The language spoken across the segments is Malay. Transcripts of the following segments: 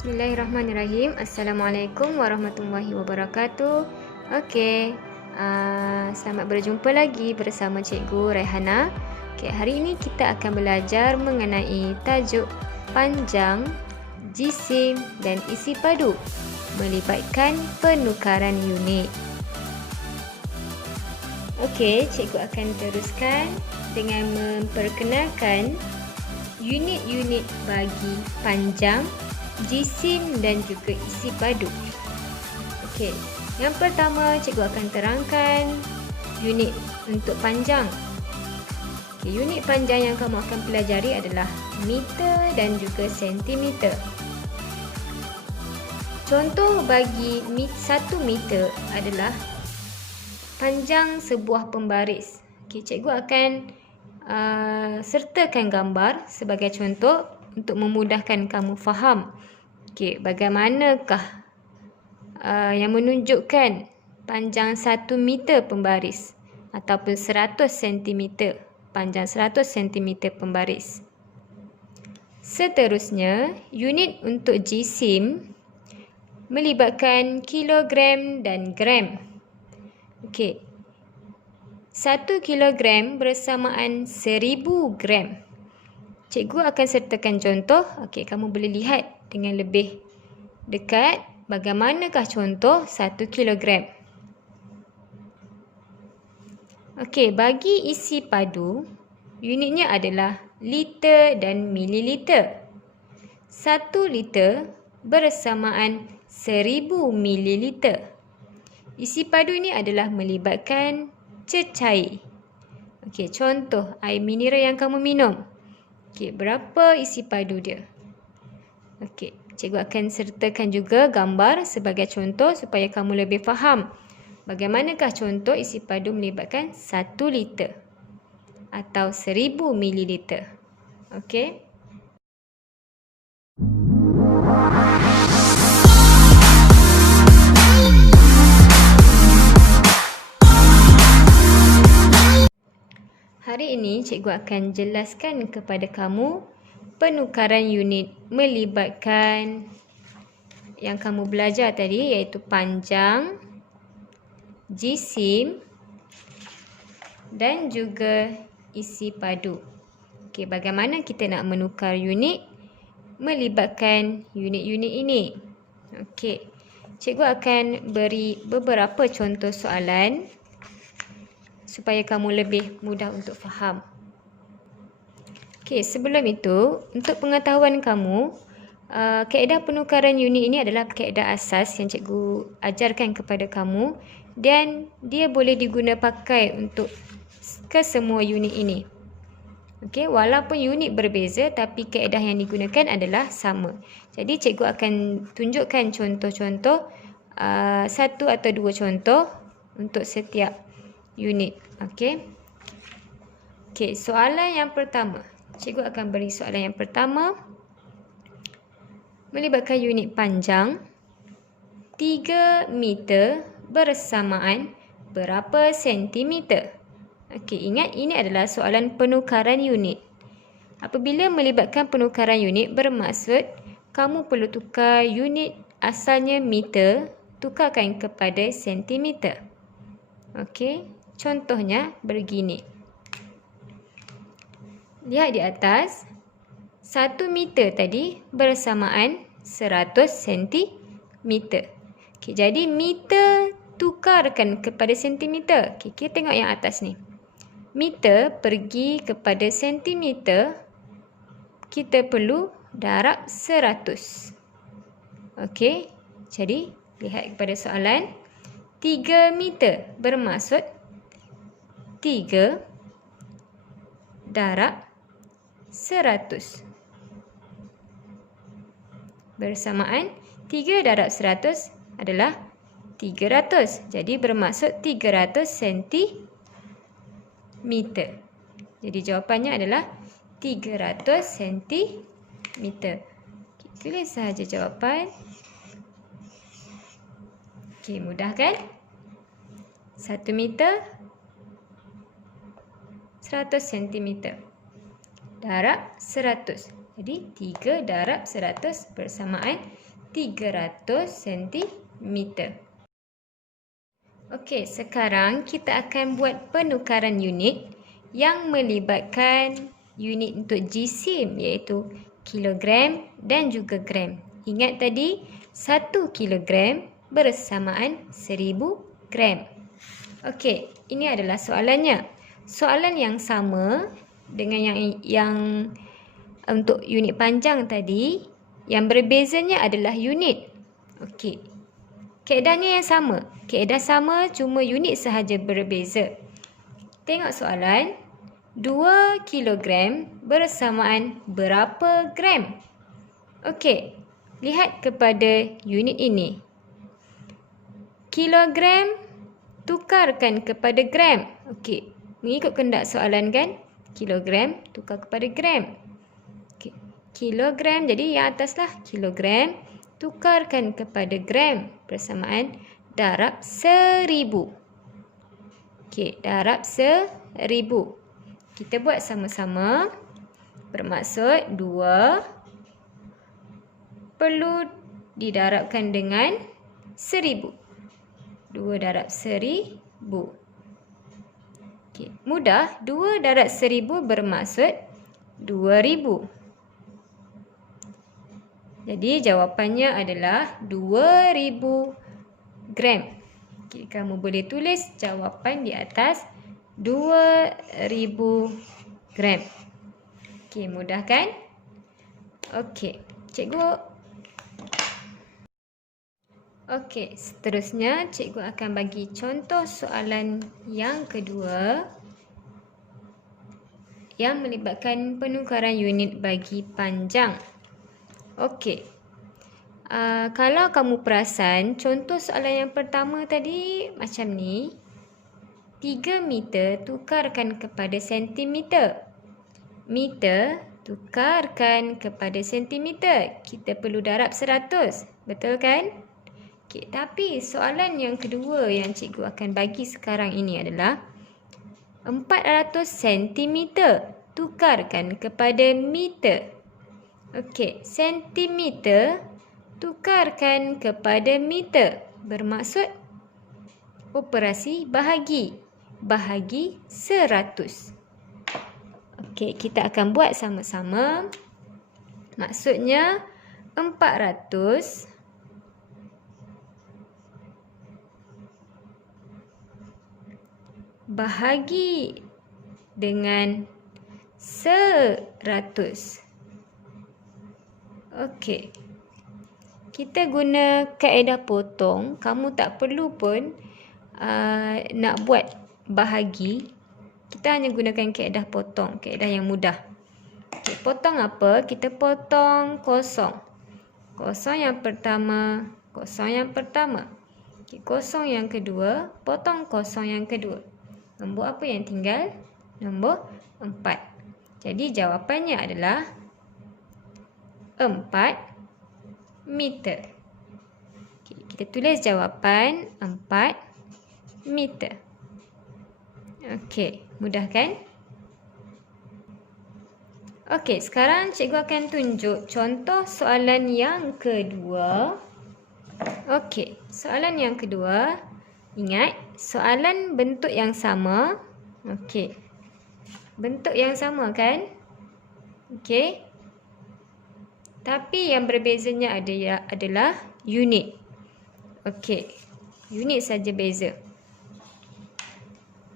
Bismillahirrahmanirrahim. Assalamualaikum warahmatullahi wabarakatuh. Okey, selamat berjumpa lagi bersama Cikgu Raihana. Okey, hari ini kita akan belajar mengenai tajuk panjang, jisim dan isi padu melibatkan penukaran unit. Okey, Cikgu akan teruskan dengan memperkenalkan unit-unit bagi panjang, jisim dan juga isi padu. Okey, yang pertama cikgu akan terangkan unit untuk panjang. Okey, unit panjang yang kamu akan pelajari adalah meter dan juga sentimeter. Contoh bagi 1 meter adalah panjang sebuah pembaris. Okey, cikgu akan sertakan gambar sebagai contoh untuk memudahkan kamu faham. Okey, bagaimanakah yang menunjukkan panjang 1 meter pembaris ataupun 100 cm, panjang 100 cm pembaris. Seterusnya, unit untuk jisim melibatkan kilogram dan gram. Okey, 1 kilogram bersamaan 1000 gram. Cikgu akan sertakan contoh. Okey, kamu boleh lihat dengan lebih dekat bagaimanakah contoh 1 kilogram. Okey, bagi isi padu, unitnya adalah liter dan mililiter. 1 liter bersamaan 1000 mililiter. Isi padu ini adalah melibatkan cecair. Okey, contoh air mineral yang kamu minum. Okey, berapa isi padu dia? Okey, cikgu akan sertakan juga gambar sebagai contoh supaya kamu lebih faham bagaimanakah contoh isi padu melibatkan 1 liter atau 1000 mililiter. Okey. Hari ini cikgu akan jelaskan kepada kamu penukaran unit melibatkan yang kamu belajar tadi, iaitu panjang, jisim dan juga isi padu. Okey, bagaimana kita nak menukar unit melibatkan unit-unit ini? Okey, cikgu akan beri beberapa contoh soalan supaya kamu lebih mudah untuk faham. Okey, sebelum itu, untuk pengetahuan kamu, kaedah penukaran unit ini adalah kaedah asas yang cikgu ajarkan kepada kamu dan dia boleh diguna pakai untuk ke semua unit ini. Okey, walaupun unit berbeza tapi kaedah yang digunakan adalah sama. Jadi cikgu akan tunjukkan contoh-contoh, satu atau dua contoh untuk setiap unit. Okey. Okey, soalan yang pertama. Cikgu akan beri soalan yang pertama. Melibatkan unit panjang, 3 meter bersamaan berapa sentimeter? Okey, ingat ini adalah soalan penukaran unit. Apabila melibatkan penukaran unit bermaksud kamu perlu tukar unit asalnya meter, tukarkan kepada sentimeter. Okey, contohnya begini. Lihat di atas, 1 meter tadi bersamaan 100 cm. Okey, jadi meter tukarkan kepada sentimeter. Okey, kita tengok yang atas ni. Meter pergi kepada sentimeter, kita perlu darab 100. Okey, jadi lihat kepada soalan. 3 meter bermaksud 3 darab 100. Bersamaan 3 darab 100 adalah 300. Jadi bermaksud 300 cm. Jadi jawapannya adalah 300 cm. Tulis sahaja jawapan. Okey, mudah kan? 1 meter 100 cm darab 100. Jadi 3 darab 100 bersamaan 300 cm. Okey, sekarang kita akan buat penukaran unit yang melibatkan unit untuk jisim iaitu kilogram dan juga gram. Ingat tadi 1 kilogram bersamaan 1000 gram. Okey, ini adalah soalannya. Soalan yang sama dengan yang untuk unit panjang tadi, yang berbezanya adalah unit. Okey. Kaedahnya yang sama. Kaedah sama, cuma unit sahaja berbeza. Tengok soalan. 2 kilogram bersamaan berapa gram? Okey. Lihat kepada unit ini. Kilogram tukarkan kepada gram. Okey. Mengikut kehendak soalan kan? Kilogram tukar kepada gram. Okey. Kilogram, jadi yang ataslah kilogram tukarkan kepada gram bersamaan darab 1000. Okey, darab 1000. Kita buat sama-sama. Bermaksud 2 perlu didarabkan dengan 1000. 2 darab 1000. Okey, mudah. 2 darab 1000 bermaksud 2000. Jadi jawapannya adalah 2000 gram. Okay, kamu boleh tulis jawapan di atas 2000 gram. Okey, mudah kan? Okey, cikgu. Okey, seterusnya cikgu akan bagi contoh soalan yang kedua yang melibatkan penukaran unit bagi panjang. Okey. Kalau kamu perasan, contoh soalan yang pertama tadi macam ni. 3 meter tukarkan kepada sentimeter. Meter tukarkan kepada sentimeter. Kita perlu darab 100. Betul kan? Okey, tapi soalan yang kedua yang cikgu akan bagi sekarang ini adalah 400 sentimeter tukarkan kepada meter. Okey, sentimeter tukarkan kepada meter. Bermaksud operasi bahagi. Bahagi 100. Okey, kita akan buat sama-sama. Maksudnya 400 bahagi dengan 100. Okey. Kita guna kaedah potong. Kamu tak perlu pun nak buat bahagi. Kita hanya gunakan kaedah potong. Kaedah yang mudah. Okay, potong apa? Kita potong kosong. Kosong yang pertama. Kosong yang pertama. Okay, kosong yang kedua. Potong kosong yang kedua. Nombor apa yang tinggal? Nombor 4. Jadi jawapannya adalah 4 meter. Okay, kita tulis jawapan 4 meter. Okey, mudah kan? Okey, sekarang cikgu akan tunjuk contoh soalan yang kedua. Okey, soalan yang kedua. Ingat, soalan bentuk yang sama. Okey. Bentuk yang sama kan? Okey. Tapi yang berbezanya adalah unit. Okey. Unit saja beza.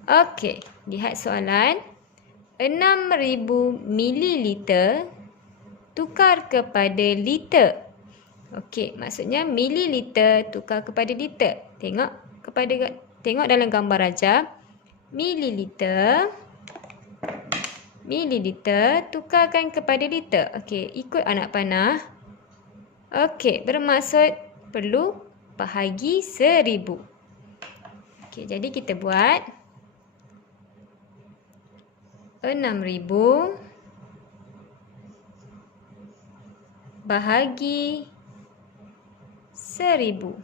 Okey. Lihat soalan. 6,000 mililiter tukar kepada liter. Okey. Maksudnya mililiter tukar kepada liter. Tengok dalam gambar rajah. Mililiter tukarkan kepada liter. Okey, ikut anak panah. Okey, bermaksud perlu bahagi 1000. Okey, jadi kita buat 6,000 bahagi 1000.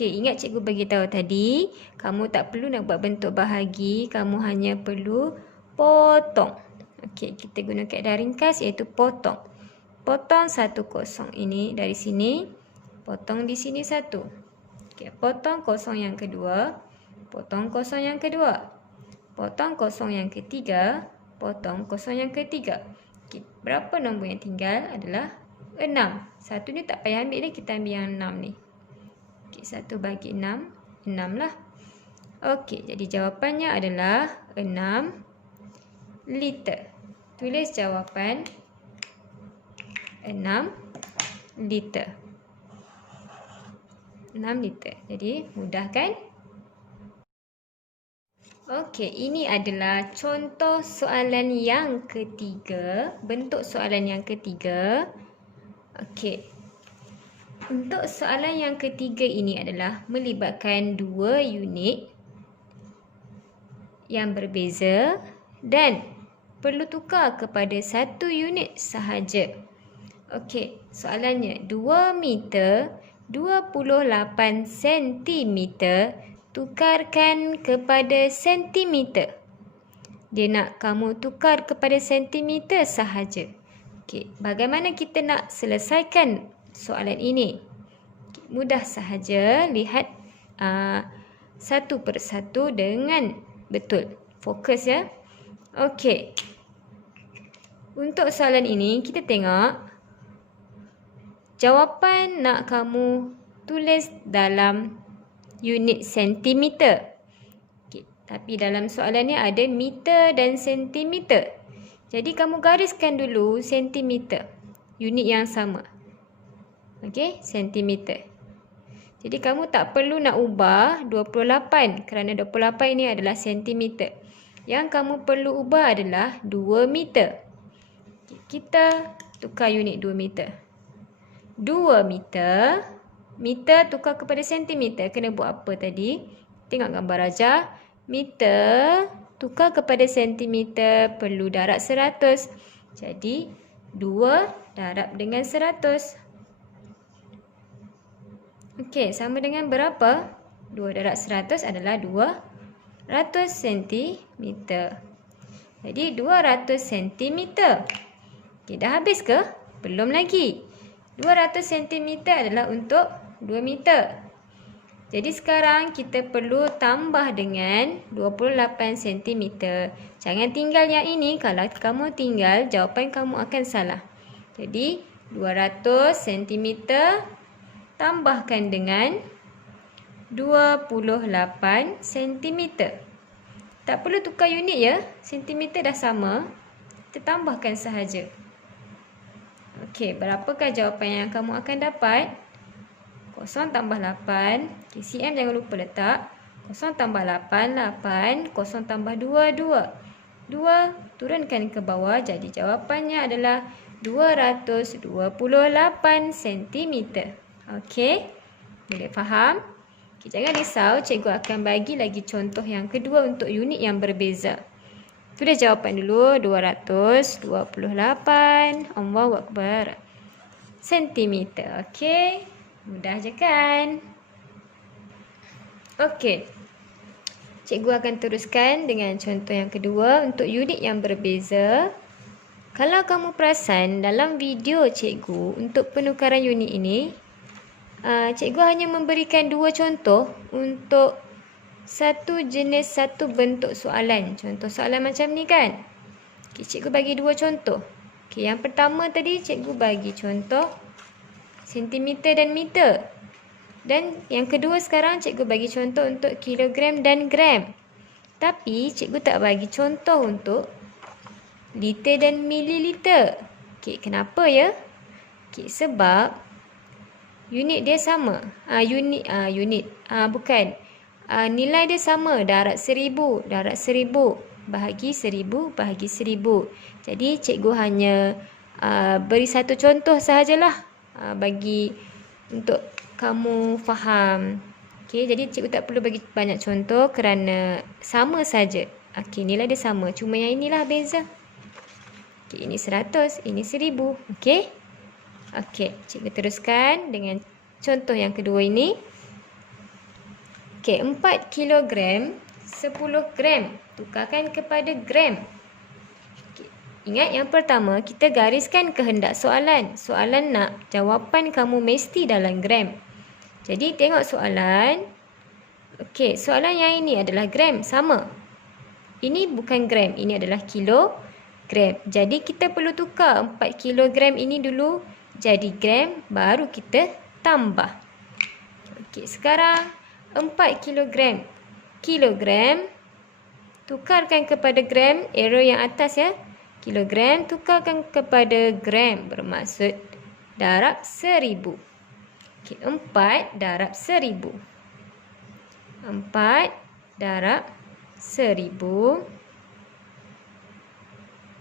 Okey, ingat cikgu bagi tahu tadi, kamu tak perlu nak buat bentuk bahagi, kamu hanya perlu potong. Okey, kita guna kaedah ringkas iaitu potong. Potong 1 kosong ini dari sini, potong di sini 1. Okey, potong kosong yang kedua, potong kosong yang kedua. Potong kosong yang ketiga, potong kosong yang ketiga. Okey, berapa nombor yang tinggal adalah 6. 1 ni tak payah ambil ni, kita ambil yang 6 ni. Okey, 1 bagi 6, 6 lah. Okey, jadi jawapannya adalah 6 liter. Tulis jawapan 6 liter. 6 liter. Jadi, mudah kan? Okey, ini adalah contoh soalan yang ketiga. Bentuk soalan yang ketiga. Okey. Untuk soalan yang ketiga ini adalah melibatkan 2 unit yang berbeza dan perlu tukar kepada 1 unit sahaja. Okey, soalannya 2 meter 28 sentimeter tukarkan kepada sentimeter. Dia nak kamu tukar kepada sentimeter sahaja. Okey, bagaimana kita nak selesaikan soalan ini? Okay, mudah sahaja, lihat satu persatu dengan betul. Fokus ya. Okey. Untuk soalan ini kita tengok jawapan nak kamu tulis dalam unit sentimeter. Okay, tapi dalam soalan ni ada meter dan sentimeter. Jadi kamu gariskan dulu sentimeter, unit yang sama. Okey, sentimeter. Jadi kamu tak perlu nak ubah 28 kerana 28 ini adalah sentimeter. Yang kamu perlu ubah adalah 2 meter. Okay, kita tukar unit 2 meter. 2 meter, meter tukar kepada sentimeter. Kena buat apa tadi? Tengok gambar Raja. Meter tukar kepada sentimeter perlu darab 100. Jadi 2 darab dengan 100. Okey, sama dengan berapa? 2 darab 100 adalah 200 sentimeter. Jadi 200 sentimeter. Okey, dah habis ke? Belum lagi. 200 sentimeter adalah untuk 2 meter. Jadi sekarang kita perlu tambah dengan 28 sentimeter. Jangan tinggal yang ini. Kalau kamu tinggal, jawapan kamu akan salah. Jadi 200 sentimeter tambahkan dengan 28 sentimeter. Tak perlu tukar unit ya. Sentimeter dah sama. Kita tambahkan sahaja. Okey, berapakah jawapan yang kamu akan dapat? 0 tambah 8. Okay, cm jangan lupa letak. 0 tambah 8, 8. 0 tambah 2, 2. 2 turunkan ke bawah. Jadi jawapannya adalah 228 cm. Okey, boleh faham? Okay, jangan risau, cikgu akan bagi lagi contoh yang kedua untuk unit yang berbeza. Tulis jawapan dulu, 228 Allahu Akbar sentimeter. Okey, mudah je kan? Okey, cikgu akan teruskan dengan contoh yang kedua untuk unit yang berbeza. Kalau kamu perasan dalam video cikgu untuk penukaran unit ini, cikgu hanya memberikan 2 contoh untuk satu jenis, satu bentuk soalan. Contoh soalan macam ni kan? Okay, cikgu bagi 2 contoh. Okay, yang pertama tadi cikgu bagi contoh sentimeter dan meter. Dan yang kedua sekarang cikgu bagi contoh untuk kilogram dan gram. Tapi cikgu tak bagi contoh untuk liter dan mililiter. Okay, kenapa ya? Okay, sebab unit dia sama. Nilai dia sama. Darab 1000. Darab 1000. Bahagi 1000. Bahagi 1000. Jadi cikgu hanya beri satu contoh sahajalah. Bagi untuk kamu faham. Okay, jadi cikgu tak perlu bagi banyak contoh kerana sama saja. Okay, nilai dia sama. Cuma yang inilah beza. Okay, ini 100. Ini 1000. Okay. Okay, cikgu teruskan dengan contoh yang kedua ini. Okay, 4 kilogram 10 gram. Tukarkan kepada gram. Ingat yang pertama, kita gariskan kehendak soalan. Soalan nak jawapan kamu mesti dalam gram. Jadi tengok soalan. Okey, soalan yang ini adalah gram, sama. Ini bukan gram, ini adalah kilogram. Jadi kita perlu tukar 4 kilogram ini dulu jadi gram, baru kita tambah. Okey, sekarang 4 kilogram. Kilogram, tukarkan kepada gram, arrow yang atas ya. Kilogram, tukarkan kepada gram, bermaksud darab 1000. Okey, 4 darab 1000. 4 darab 1000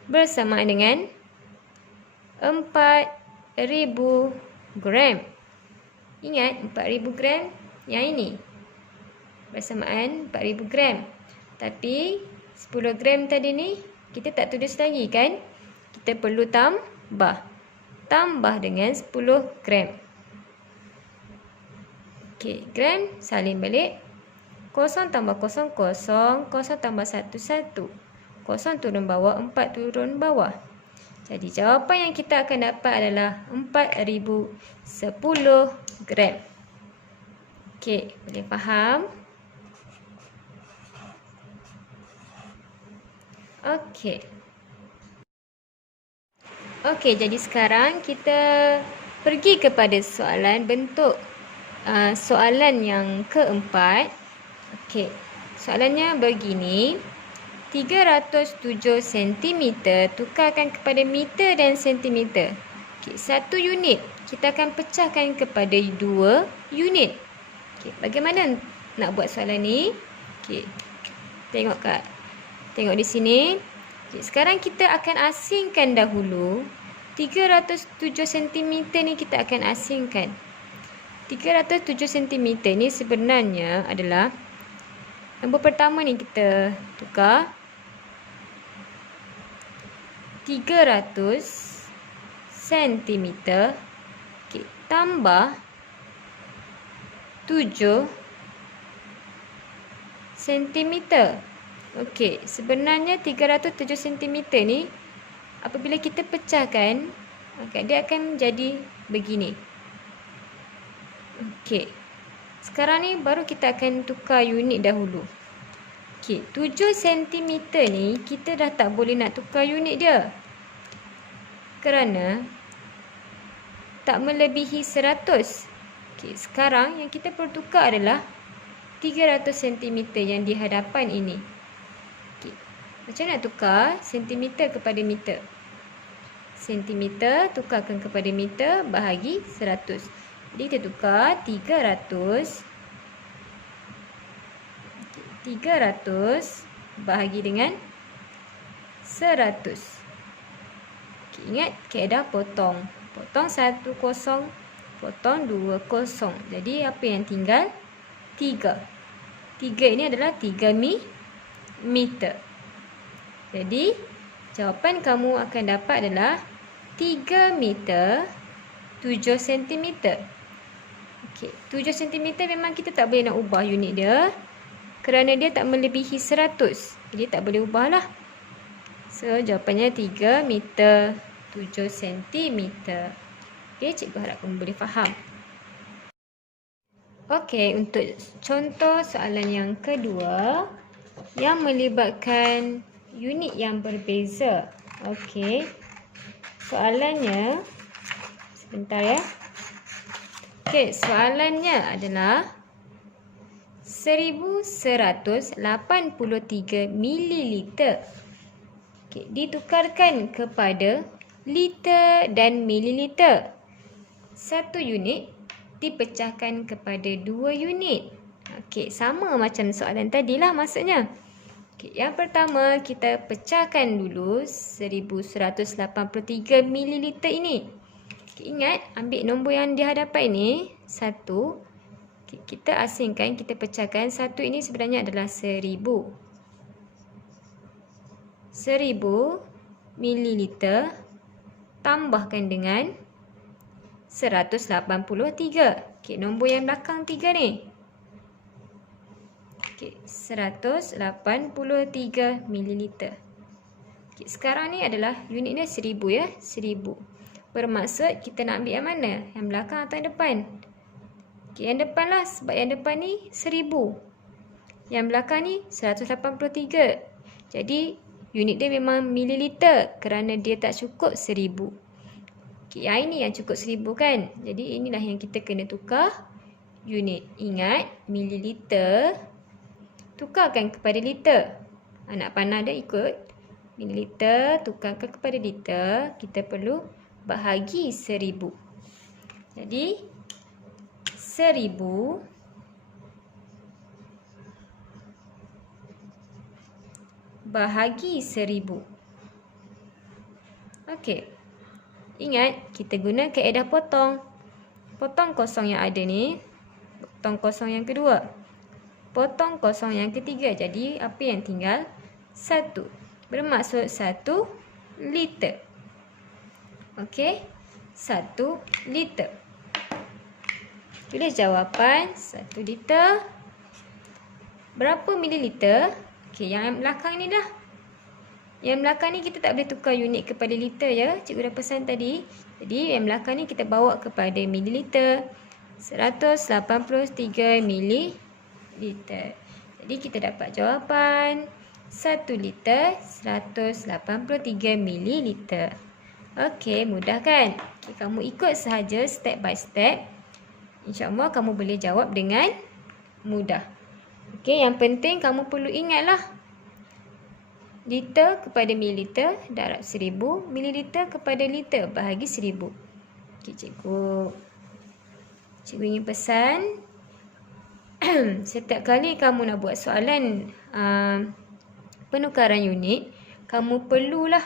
bersamaan dengan 4000 gram. Ingat 4000 gram yang ini. Bersamaan 4000 gram. Tapi 10 gram tadi ni kita tak tulis lagi kan? Kita perlu tambah. Tambah dengan 10 gram. Okey, gram salin balik. 0 tambah 0, 0. 0 tambah 1, 1. 0 turun bawah, 4 turun bawah. Jadi jawapan yang kita akan dapat adalah 4010 gram. Okey, boleh faham? Okey. Okey, jadi sekarang kita pergi kepada soalan bentuk soalan yang keempat. Okey, soalannya begini. 307 cm tukarkan kepada meter dan sentimeter. Okey, 1 unit kita akan pecahkan kepada 2 unit. Okey, bagaimana nak buat soalan ni? Okey. Tengok di sini. Okay, sekarang kita akan asingkan dahulu 307 cm ni kita akan asingkan. 307 cm ni sebenarnya adalah nombor pertama ni kita tukar 300 cm okay, tambah 7 cm. Okey, sebenarnya 307 cm ni apabila kita pecahkan, dia akan menjadi begini. Okey. Sekarang ni baru kita akan tukar unit dahulu. Okey, 7 cm ni kita dah tak boleh nak tukar unit dia. Kerana tak melebihi 100. Okey, sekarang yang kita perlu tukar adalah 300 cm yang di hadapan ini. Macam nak tukar sentimeter kepada meter? Sentimeter tukarkan kepada meter bahagi 100. Jadi kita tukar 300 bahagi dengan 100. Okay, ingat kaedah potong. Potong 1 kosong, potong 2 kosong. Jadi apa yang tinggal? 3. 3 ini adalah 3 meter. Jadi, jawapan kamu akan dapat adalah 3 meter 7 cm. Okey, 7 cm memang kita tak boleh nak ubah unit dia. Kerana dia tak melebihi 100. Jadi, tak boleh ubahlah. So, jawapannya 3 meter 7 cm. Okey, cikgu harap kamu boleh faham. Okey, untuk contoh soalan yang kedua yang melibatkan unit yang berbeza. Okey. Soalannya sebentar ya. Okey, soalannya adalah 1183 mililiter. Okey, ditukarkan kepada liter dan mililiter. 1 unit dipecahkan kepada 2 unit. Okey, sama macam soalan tadilah maksudnya. Okay, yang pertama kita pecahkan dulu 1183 ml ini. Okay, ingat ambil nombor yang di hadapan ini 1. Okay, kita asingkan, kita pecahkan. 1 ini sebenarnya adalah 1000. 1000 ml tambahkan dengan 183. Okay, nombor yang belakang 3 ni. Okay, 183 ml. Okay, sekarang ni adalah unitnya 1000 ya. 1000. Bermaksud kita nak ambil yang mana? Yang belakang atau yang depan? Okay, yang depan lah. Sebab yang depan ni 1000. Yang belakang ni 183. Jadi unit dia memang mililiter kerana dia tak cukup 1000. Okay, yang ini yang cukup 1000 kan? Jadi inilah yang kita kena tukar unit. Ingat, mililiter tukarkan kepada liter. Anak panah dia ikut. Mililiter tukarkan kepada liter. Kita perlu bahagi 1000. Jadi 1000 bahagi 1000. Okey. Ingat, kita guna kaedah potong. Potong kosong yang ada ni, potong kosong yang kedua, potong kosong yang ketiga. Jadi, apa yang tinggal? 1. Bermaksud 1 liter. Okey. 1 liter. Tulis jawapan 1 liter. Berapa mililiter? Okey, yang belakang ni dah. Yang belakang ni kita tak boleh tukar unit kepada liter ya. Cikgu dah pesan tadi. Jadi yang belakang ni kita bawa kepada mililiter. 183 mililiter. Jadi kita dapat jawapan 1 liter 183 mililiter. Okey, mudah kan? Okay, kamu ikut sahaja step by step. InsyaAllah kamu boleh jawab dengan mudah. Okey, yang penting kamu perlu ingatlah. Liter kepada mililiter darab 1000. Mililiter kepada liter bahagi 1000. Okey, cikgu ingin pesan. Setiap kali kamu nak buat soalan penukaran unit, kamu perlulah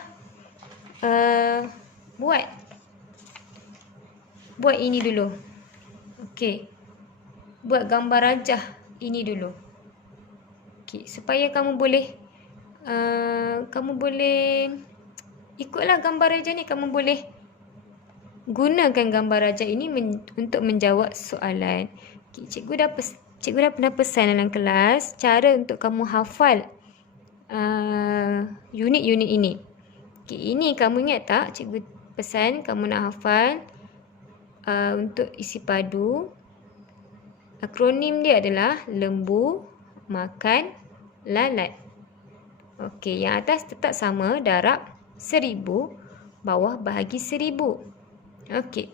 buat ini dulu. Okey. Buat gambar rajah ini dulu. Okey, supaya kamu boleh ikutlah gambar rajah ni, kamu boleh gunakan gambar rajah ini untuk menjawab soalan. Okay, cikgu dah pernah pesan dalam kelas cara untuk kamu hafal unit-unit ini. Okay, ini kamu ingat tak? Cikgu pesan kamu nak hafal untuk isi padu. Akronim dia adalah lembu makan lalat. Okey, yang atas tetap sama, darab 1000, bawah bahagi 1000. Okey.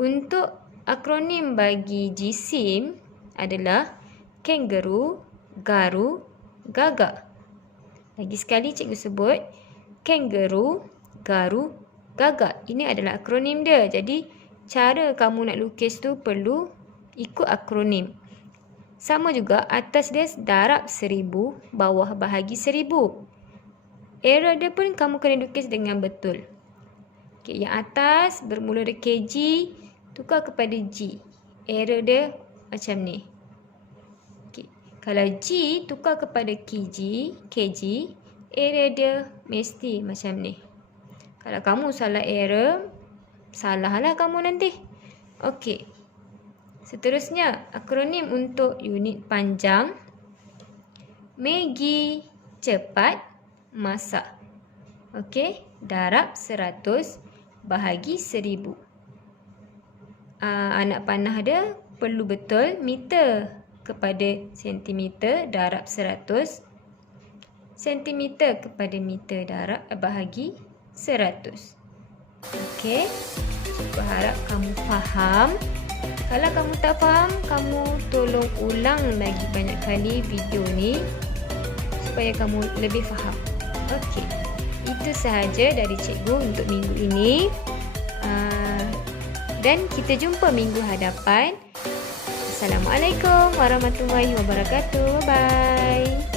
Untuk akronim bagi jisim adalah kangaroo, garu, gagak. Lagi sekali cikgu sebut, kangaroo, garu, gagak. Ini adalah akronim dia. Jadi, cara kamu nak lukis tu perlu ikut akronim. Sama juga, atas dia darab 1000, bawah bahagi 1000. Error dia pun kamu kena lukis dengan betul. Okay, yang atas bermula dari kg, tukar kepada g. Error dia macam ni. Okay. Kalau g tukar kepada kg, error dia mesti macam ni. Kalau kamu salah error, salahlah kamu nanti. Okey. Seterusnya, akronim untuk unit panjang. Maggi cepat masak. Okey, darab 100 bahagi 1000. Anak panah dia perlu betul meter kepada sentimeter darab 100. Sentimeter kepada meter darab bahagi 100. Okey, cikgu harap kamu faham. Kalau kamu tak faham, kamu tolong ulang lagi banyak kali video ni supaya kamu lebih faham. Okey, itu sahaja dari cikgu untuk minggu ini. Dan kita jumpa minggu hadapan. Assalamualaikum warahmatullahi wabarakatuh. Bye-bye.